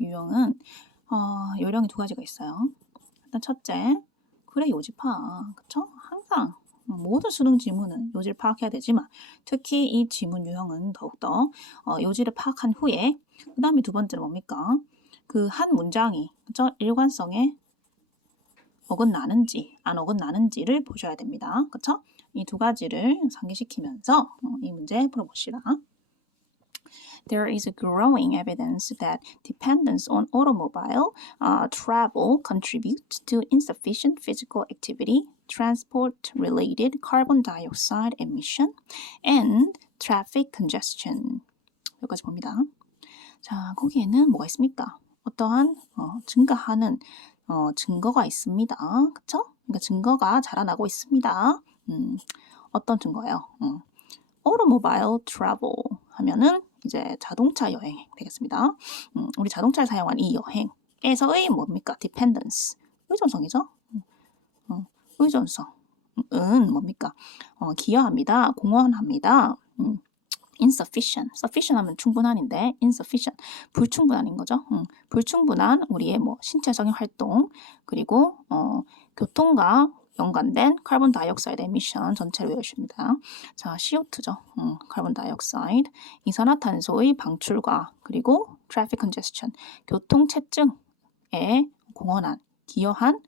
유형은 요령이 두 가지가 있어요. 일단 첫째, 그래 요지 파악, 그쵸? 항상 모든 수능 지문은 요지를 파악해야 되지만 특히 이 지문 유형은 더욱더 요지를 파악한 후에 그 다음에 두 번째는 뭡니까? 그 한 문장이 그쵸? 일관성에 어긋나는지 안 어긋나는지를 보셔야 됩니다. 그쵸? 이 두 가지를 상기시키면서 이 문제 풀어봅시다. There is growing evidence that dependence on automobile travel contributes to insufficient physical activity, transport-related carbon dioxide emission, and traffic congestion. 여기까지 봅니다. 자, 거기에는 뭐가 있습니까? 어떠한 증가하는 증거가 있습니다. 그쵸? 그러니까 증거가 자라나고 있습니다. 어떤 증거예요? automobile travel 하면은 이제 자동차 여행 되겠습니다. 우리 자동차를 사용한 이 여행에서의 뭡니까? dependence, 의존성이죠. 의존성은 뭡니까? 기여합니다. 공헌합니다. insufficient, sufficient 하면 충분한인데 insufficient, 불충분한인 거죠. 불충분한 우리의 신체적인 활동 그리고 교통과 연관된 카본 다이옥사이드 에미션 전체를 외우십니다. 자, CO2죠. 카본 다이옥사이드, 이산화탄소의 방출과 그리고 트래픽 컨제스션, 교통 체증에 공헌한, 기여한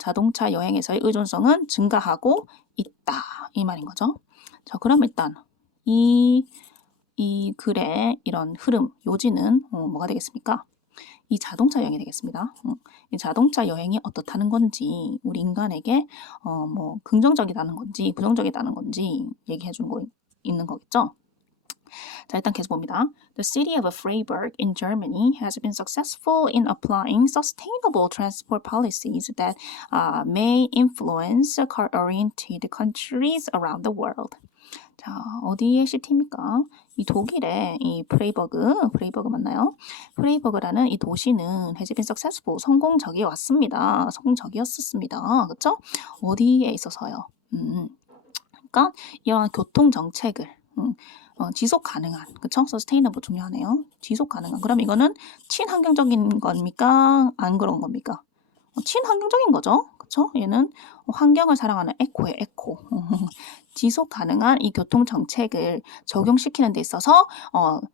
자동차 여행에서의 의존성은 증가하고 있다. 이 말인 거죠. 자, 그럼 일단 이 글의 이런 흐름, 요지는 뭐가 되겠습니까? 이 자동차 여행이 되겠습니다. 이 자동차 여행이 어떻다는 건지, 우리 인간에게 긍정적이다는 건지, 부정적이다는 건지 얘기해 준 거 있는 거겠죠? 자, 일단 계속 봅니다. The city of Freiburg in Germany has been successful in applying sustainable transport policies that may influence car-oriented countries around the world. 자, 어디의 시티입니까? 이 독일의 이 프레이버그 맞나요? 프레이버그라는 이 도시는 has been successful, 성공적이 왔습니다. 성공적이었습니다. 그렇죠? 어디에 있어서요? 그러니까 이러한 교통 정책을 지속 가능한, 그렇죠? sustainable 중요하네요. 지속 가능한. 그럼 이거는 친환경적인 겁니까? 안 그런 겁니까? 친환경적인 거죠. 그렇죠? 얘는 환경을 사랑하는 에코예요, 에코. 지속 가능한 이 교통 정책을 적용시키는 데 있어서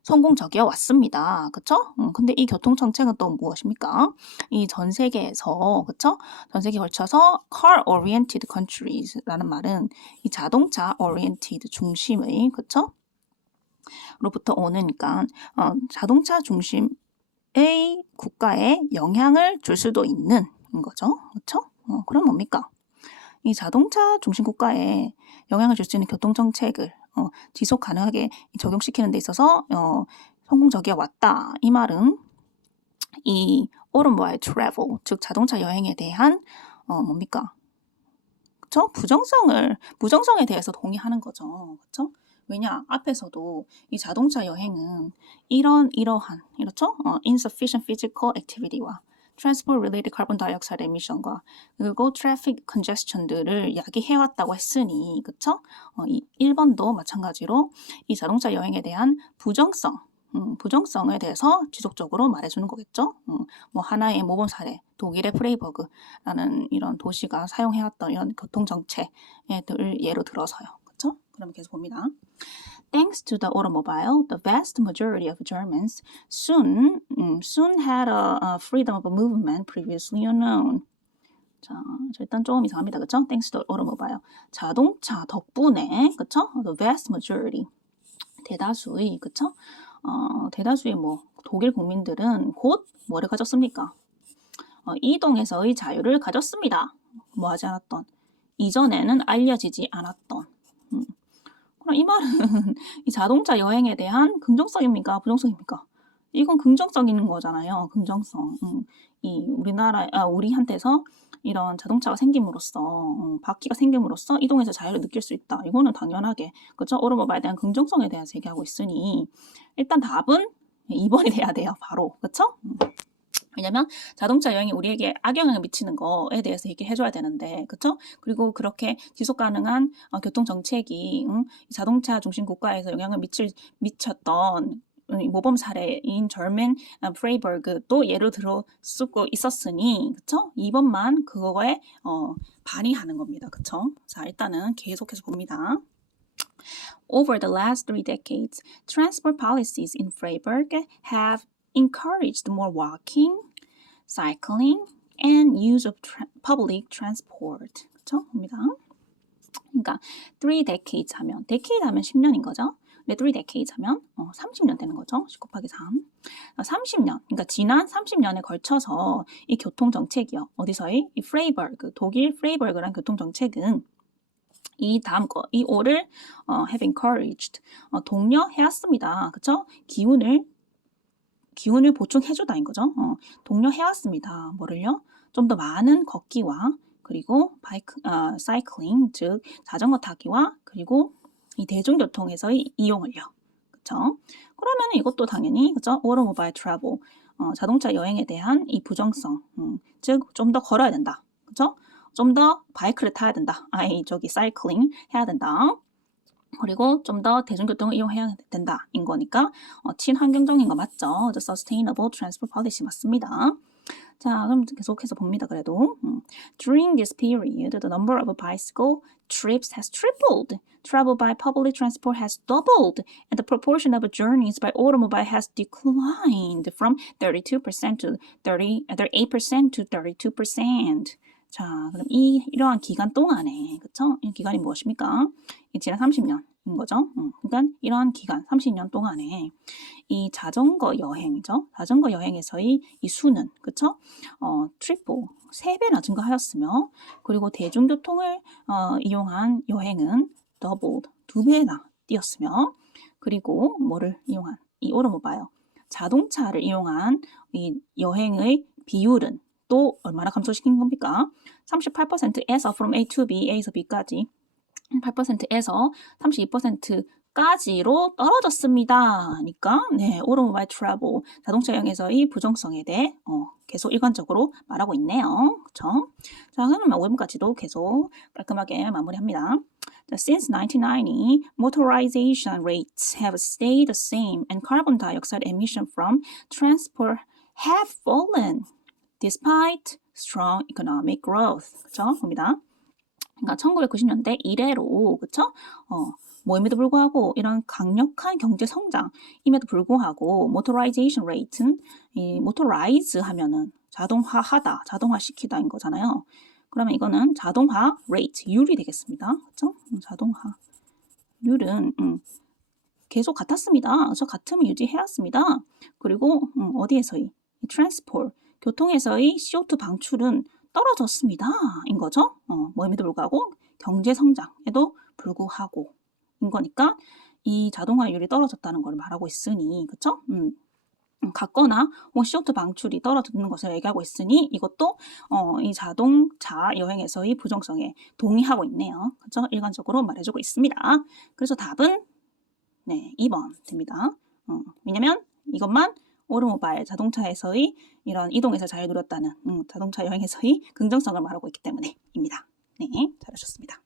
성공적이어 왔습니다. 그렇죠? 근데 이 교통 정책은 또 무엇입니까? 이 전 세계에서, 그렇죠? 전 세계에 걸쳐서 car oriented countries라는 말은 이 자동차 oriented 중심의, 그렇죠? 로부터 오니까 자동차 중심의 국가에 영향을 줄 수도 있는 거죠. 그렇죠? 그럼 뭡니까? 이 자동차 중심 국가에 영향을 줄 수 있는 교통 정책을 지속 가능하게 적용시키는 데 있어서 성공적이어 왔다. 이 말은 이 automobile travel, 즉 자동차 여행에 대한 뭡니까? 그렇죠? 부정성에 대해서 동의하는 거죠. 그렇죠? 왜냐? 앞에서도 이 자동차 여행은 이러한, 이렇죠? insufficient physical activity와 transport-related carbon dioxide emission과 그리고 traffic congestion들을 야기해왔다고 했으니, 그쵸? 1번도 마찬가지로 이 자동차 여행에 대한 부정성에 대해서 지속적으로 말해주는 거겠죠? 하나의 모범 사례, 독일의 프레이버그라는 이런 도시가 사용해왔던 이런 교통정책을 예로 들어서요. 그쵸? 그럼 계속 봅니다. Thanks to the automobile, the vast majority of Germans soon had a freedom of movement previously unknown. 자, 일단 조금 이상합니다. 그쵸? Thanks to the automobile. 자동차 덕분에, 그쵸? The vast majority. 대다수의, 그쵸? 대다수의 독일 국민들은 곧 뭐를 가졌습니까? 이동에서의 자유를 가졌습니다. 하지 않았던. 이전에는 알려지지 않았던. 그럼 이 말은 이 자동차 여행에 대한 긍정성입니까? 부정성입니까? 이건 긍정적인 거잖아요. 긍정성. 우리한테서 이런 자동차가 생김으로써, 바퀴가 생김으로써 이동해서 자유를 느낄 수 있다. 이거는 당연하게, 그렇죠? 오토모바일에 대한 긍정성에 대해서 얘기하고 있으니 일단 답은 2번이 돼야 돼요. 바로. 그렇죠? 왜냐면 자동차 여행이 우리에게 악영향을 미치는 거에 대해서 얘기를 해줘야 되는데, 그렇죠? 그리고 그렇게 지속 가능한 교통 정책이 자동차 중심 국가에서 영향을 미쳤던 모범 사례인 절맨 프레이버그도 예를 들어 쓰고 있었으니 그쵸? 2번만 그거에 발휘하는 겁니다. 그쵸? 자, 일단은 계속해서 봅니다. Over the last 3 decades, transport policies in Freiburg have encouraged more walking, cycling, and use of public transport. 그쵸? 봅니다. 그러니까 3 decades 하면 decade 하면 10년인 거죠. 근데 3 decades 하면 30년 되는 거죠. 10 곱하기 3. 30년. 그러니까 지난 30년에 걸쳐서 이 교통 정책이요. 어디서의? 이 프레이버그, 독일 프레이버그란 교통 정책은 이 다음 거, 이 오를 have encouraged, 독려해왔습니다. 그쵸? 기운을 보충해주다인 거죠. 독려해왔습니다. 뭐를요? 좀 더 많은 걷기와 그리고 사이클링, 즉 자전거 타기와 그리고 이 대중교통에서의 이용을요. 그쵸? 그러면 이것도 당연히 그쵸? automobile travel, 자동차 여행에 대한 이 부정성, 즉 좀 더 걸어야 된다. 그쵸? 좀 더 바이크를 타야 된다. 사이클링 해야 된다. 그리고 좀 더 대중교통을 이용해야 된다. 인 거니까 친환경적인 거 맞죠? The Sustainable Transport Policy 맞습니다. 자, 그럼 계속해서 봅니다. 그래도 During this period, the number of bicycle trips has tripled. Travel by public transport has doubled, and the proportion of journeys by automobile has declined from 32% to 38% to 32%. 자, 그럼 이러한 기간 동안에, 그쵸? 이 기간이 무엇입니까? 지난 30년인 거죠. 그러니까 이러한 기간, 30년 동안에 이 자전거 여행이죠. 자전거 여행에서의 이 수는, 그쵸? 트리플, 3배나 증가하였으며, 그리고 대중교통을 이용한 여행은 doubled, 2배나 뛰었으며, 그리고 뭐를 이용한, 이 오토모바일, 자동차를 이용한 이 여행의 비율은 또 얼마나 감소시킨 겁니까? 38%에서 from A to B, A에서 B까지 8%에서 32%까지로 떨어졌습니다. 그러니까 automobile travel, 자동차 여행에서의 부정성에 대해 계속 일관적으로 말하고 있네요. 그렇죠? 자, 그러면 5번까지도 계속 깔끔하게 마무리합니다. Since 1990, motorization rates have stayed the same and carbon dioxide emission from transport have fallen despite strong economic growth. 그쵸? 봅니다. 그러니까 1990년대 이래로, 그쵸? 뭐임에도 불구하고 이런 강력한 경제 성장임에도 불구하고 motorization rate는 이 motorize 하면은 자동화하다, 자동화시키다인 거잖아요. 그러면 이거는 자동화 rate율이 되겠습니다. 그쵸? 자동화율은 계속 같았습니다. 그래서 같음을 유지해왔습니다. 그리고 어디에서의 transport, 교통에서의 CO2 방출은 떨어졌습니다. 인 거죠. 뭐임에도 불구하고 경제 성장에도 불구하고 인 거니까 이 자동화율이 떨어졌다는 걸 말하고 있으니, 그쵸? 같거나 혹은 CO2 방출이 떨어지는 것을 얘기하고 있으니 이것도 이 자동차 여행에서의 부정성에 동의하고 있네요. 그쵸? 일관적으로 말해주고 있습니다. 그래서 답은 2번 됩니다. 왜냐면 이것만 오토모바일 자동차에서의 이런 이동에서 잘 누렸다는 자동차 여행에서의 긍정성을 말하고 있기 때문에입니다. 네, 잘하셨습니다.